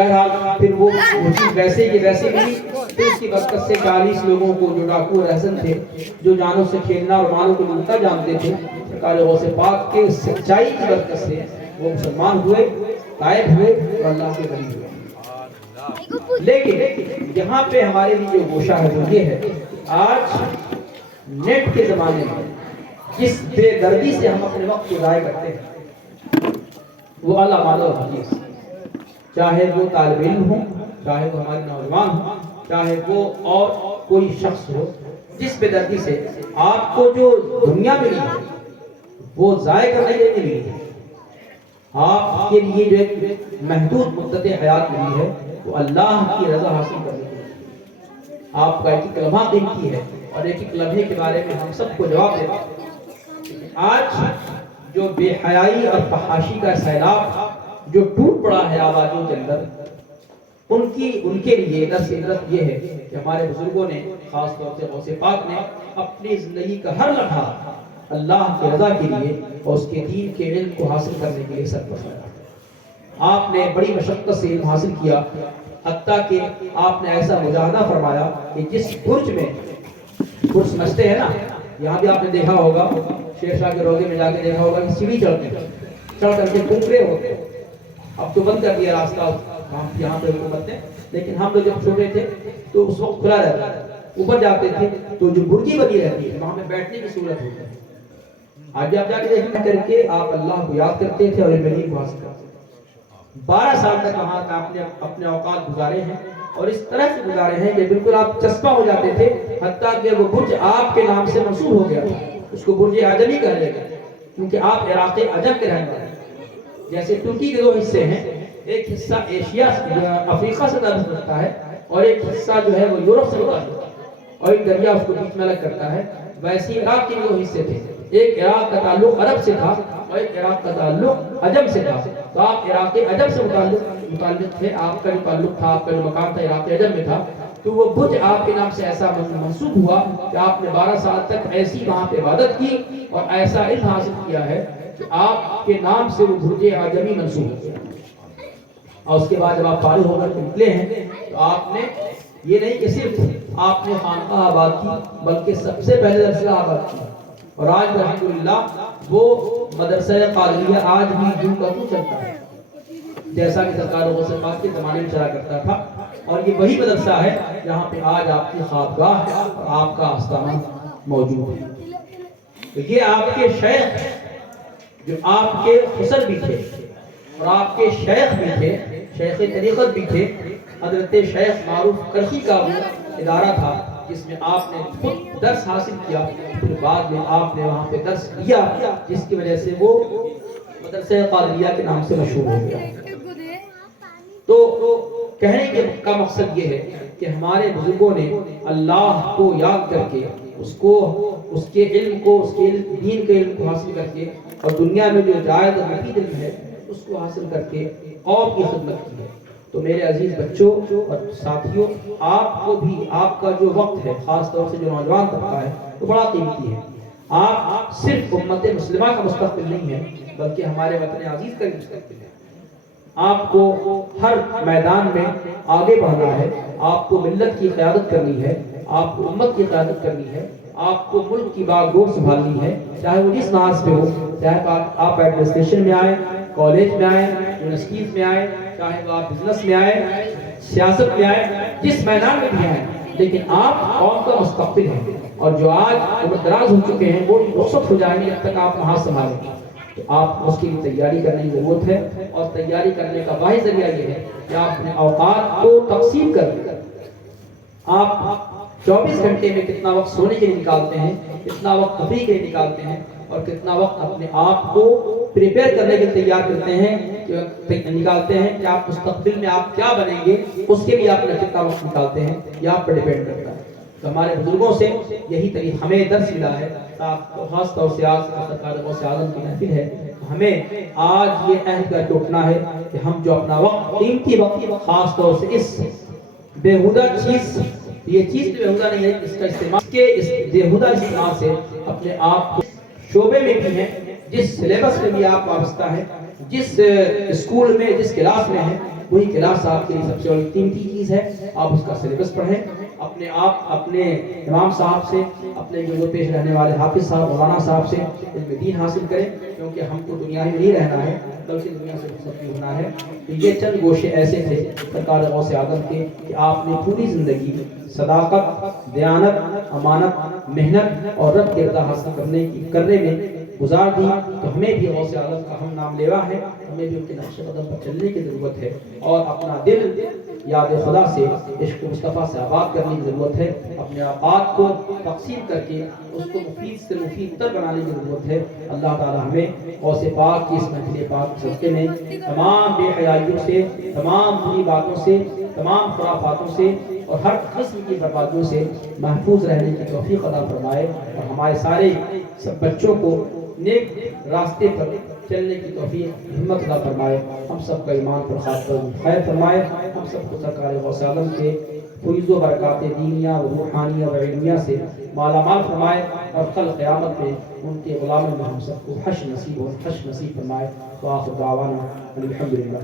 بہرحال پھر وہ چیز ویسے کی ویسے ملی. پھر اس کی برکت سے 40 لوگوں کو جو ڈاکو رہزن تھے, جو جانوں سے کھیلنا اور مالوں کو لوٹنا جانتے تھے, سرکار غوث پاک کے سچائی کی برکت سے وہ مسلمان ہوئے, تائب ہوئے اور اللہ کے ولی ہوئے. لیکن یہاں پہ ہمارے لیے جو گوشہ ہے وہ یہ ہے, آج نیٹ کے زمانے میں جس بے دردی سے ہم اپنے وقت کو ضائع کرتے ہیں وہ اللہ مال اور حدیث, چاہے وہ طالب علم ہو, چاہے وہ ہمارے نوجوان ہو, چاہے وہ اور کوئی شخص ہو, جس بے دردی سے آپ کو جو دنیا ملی ہے وہ ضائع کرنے کے لیے ملی ہے. آپ کے لیے جو ایک محدود مدت حیات ملی ہے وہ اللہ کی رضا حاصل کرنے کے لیے. آپ کا ایک ایک لمحہ قیمتی ہے اور ایک ایک لمحے کے بارے میں ہم سب کو جواب دیتے ہیں. آج جو بے حیائی اور فحاشی کا سیلاب جو ٹوٹ پڑا ہے آبادیوں کے اندر, ان کے لیے درس عبرت یہ ہے کہ ہمارے بزرگوں نے, خاص طور سے غوث پاک نے, اپنی زندگی کا ہر لمحہ اللہ کی رضا کے لیے اور اس کے دین کے علم کو حاصل کرنے کے لیے صرف کیا. آپ نے بڑی مشقت سے علم حاصل کیا, حتیٰ کہ آپ نے ایسا مجاہدہ فرمایا کہ جس برج میں, برج سمجھتے ہیں نا, یہاں بھی آپ نے دیکھا ہوگا, شیر شاہ کے روضے میں جا کے دیکھا ہوگا کہ سیڑھی چڑھ کر کے کنکرے ہوتے. اب تو بند کر دیا راستہ یہاں پہ حکومت نے, لیکن ہم لوگ جب چھوٹے تھے تو اس وقت کھلا رہتا تھا. اوپر جاتے تھے تو جو برجی بنی رہتی ہے وہاں پہ بیٹھنے کی صورت ہوتی ہے. آج آپ جا کے دیکھیں کر کے آپ اللہ کو یاد کرتے تھے اور علم کو حاصل کرتے تھے. 12 سال تک وہاں آپ نے اپنے اوقات گزارے ہیں اور اس طرح سے گزارے ہیں کہ بالکل آپ چسپاں ہو جاتے تھے, حتیٰ کہ وہ برج آپ کے نام سے منسوب ہو گیا. اس کو برج عجمی کہا جاتا ہے کیونکہ آپ عراق عجم کے رہنے والے ہیں. جیسے ترکی کے 2 حصے ہیں, ایک حصہ ایشیا افریقہ سے تعلق رکھتا ہے اور ایک حصہ جو ہے وہ یورپ سے تعلق رکھتا ہے اور ایک دریا اس کو بیچ میں الگ کرتا ہے. ویسے عراق کے 2 حصے تھے, ایک عراق کا تعلق عرب سے تھا اور ایک عراق کا تعلق عجم سے تھا. تو آپ عراق عجم سے متعلق تھے, آپ کا جو تعلق تھا, آپ کا جو مقام تھا عراق عجم میں تھا. تو وہ برج آپ کے نام سے ایسا منسوب ہوا کہ آپ نے 12 سال تک ایسی وہاں پہ عبادت کی اور ایسا علم حاصل کیا ہے کہ آپ کے نام سے وہ برج عجمی منسوب ہو گیا. اور اس کے بعد جب آپ فارغ ہو کر نکلے ہیں تو آپ نے یہ نہیں کہ صرف آپ نے خانقاہ آباد کی, بلکہ سب سے پہلے درسگاہ آباد کی. اور آج الحمدللہ وہ مدرسہ قادریہ آج بھی یوں کا تو چلتا ہے جیسا کہ سرکار غوث پاک کے زمانے میں چلا کرتا تھا. اور یہ وہی مدرسہ ہے جہاں پہ آج آپ کی خوابگاہ ہے اور آپ کا آستانہ موجود ہے. تو یہ آپ کے شیخ, جو آپ کے خسر بھی تھے اور آپ کے شیخ بھی تھے, شیخ طریقت بھی تھے, حضرت شیخ معروف کرخی کا وہ ادارہ تھا جس میں آپ نے خود درس حاصل کیا. پھر بعد میں آپ نے وہاں پہ درس دیا, جس کی وجہ سے وہ مدرسہ قادریہ کے نام سے مشہور ہو گیا. تو کہنے کا مقصد یہ ہے کہ ہمارے بزرگوں نے اللہ کو یاد کر کے, اس کے علم کو, اس کے دین کے علم کو حاصل کر کے اور دنیا میں جو جائز اور مفید علم ہے اس کو حاصل کر کے قوم کی خدمت کی ہے. تو میرے عزیز بچوں اور ساتھیوں, آپ کو بھی آپ کا جو وقت ہے, خاص طور سے جو نوجوان طبقہ ہے, وہ بڑا قیمتی ہے. آپ صرف امت مسلمہ کا مستقبل نہیں ہے بلکہ ہمارے وطن عزیز کا مستقبل ہے. آپ کو ہر میدان میں آگے بڑھنا ہے, آپ کو ملت کی قیادت کرنی ہے, آپ کو امت کی قیادت کرنی ہے, آپ کو ملک کی باغ ڈور سنبھالنی ہے, چاہے وہ جس ناز پہ ہو, چاہے آپ ایڈمنسٹریشن میں آئیں, کالج میں آئیں, یونیورسٹیز میں آئیں, چاہے وہ آپ بزنس میں آئیں, سیاست میں آئیں, جس میدان میں بھی آئیں, لیکن آپ قوم کا مستقبل ہیں. اور جو آج عمر دراز ہو چکے ہیں وہ رخصت ہو جائیں گے جب تک آپ وہاں سنبھالیں گے. تو آپ اس کی تیاری کرنے کی ضرورت ہے, اور تیاری کرنے کا واحد ذریعہ یہ ہے کہ آپ اپنے اوقات کو تقسیم کر دیں. آپ 24 گھنٹے میں کتنا وقت سونے کے لیے نکالتے ہیں, کتنا وقت تفریح کے لیے نکالتے ہیں, اور کتنا وقت اپنے آپ کو پریپیئر کرنے کے لیے تیار کرتے ہیں, نکالتے ہیں کہ آپ مستقبل میں آپ کیا بنیں گے, اس کے لیے آپ نے کتنا وقت نکالتے ہیں, یہ آپ پر ڈیپینڈ کرتا ہے. تو ہمارے بزرگوں سے یہی طریقہ ہمیں درس ملا ہے. خاص طور سے آج سرکار غوث اعظم کی محفل ہے, ہمیں آج یہ عہد کر کے اٹھنا ہے کہ ہم جو اپنا وقت, قیمتی وقت, خاص طور سے اس بےہودہ چیز, یہ چیز بےہودہ نہیں ہے, اس کا استعمال کے اس بےہودہ استعمال سے اپنے آپ کو شعبے میں بھی ہیں, جس سلیبس میں بھی آپ وابستہ ہیں, جس اسکول میں, جس کلاس میں ہیں, وہی کلاس آپ کے لیے سب سے بڑی قیمتی چیز ہے. آپ اس کا سلیبس پڑھیں، اپنے آپ اپنے امام صاحب سے، اپنے جو پیش رہنے والے حافظ صاحب مولانا صاحب سے علم دین حاصل کریں، کیونکہ ہم کو دنیا میں نہیں رہنا ہے بلکہ دنیا سے رخصت بھی ہونا ہے. تو یہ چند گوشے ایسے تھے سرکار غوث اعظم کے کہ آپ نے پوری زندگی صداقت، دیانت، امانت، محنت اور رب کی رضا حاصل کرنے میں گزار دی. تو ہمیں بھی غوث اعظم کا ہم نام لیوا ہے، ہمیں بھی ان کے نقش قدم پر چلنے کی ضرورت ہے اور اپنا دل یاد خدا سے، عشق مصطفیٰ سے آباد کرنے کی ضرورت ہے. اپنے اوقات کو تقسیم کر کے اس کو مفید سے مفید تر بنانے کی ضرورت ہے. اللہ تعالی ہمیں غوث پاک کی اس محفل پاک کے صدقے میں تمام بے حیائیوں سے، تمام بری باتوں سے، تمام خرافاتوں سے اور ہر قسم کی بربادیوں سے محفوظ رہنے کی توفیق عطا فرمائے، اور ہمارے سارے سب بچوں کو نیک راستے پر چلنے کی توفیق ہمت عطا فرمائے. ہم سب کا ایمان پر خیر فرمائے. ہم سب کو سرکار غوث اعظم کے فیض و برکات دینیہ و روحانیہ و علمیہ سے مالا مال فرمائے، اور کل قیامت میں ان کے غلاموں میں ہم سب کو حشر نصیب فرمائے. وآخر دعوانا الحمدللہ.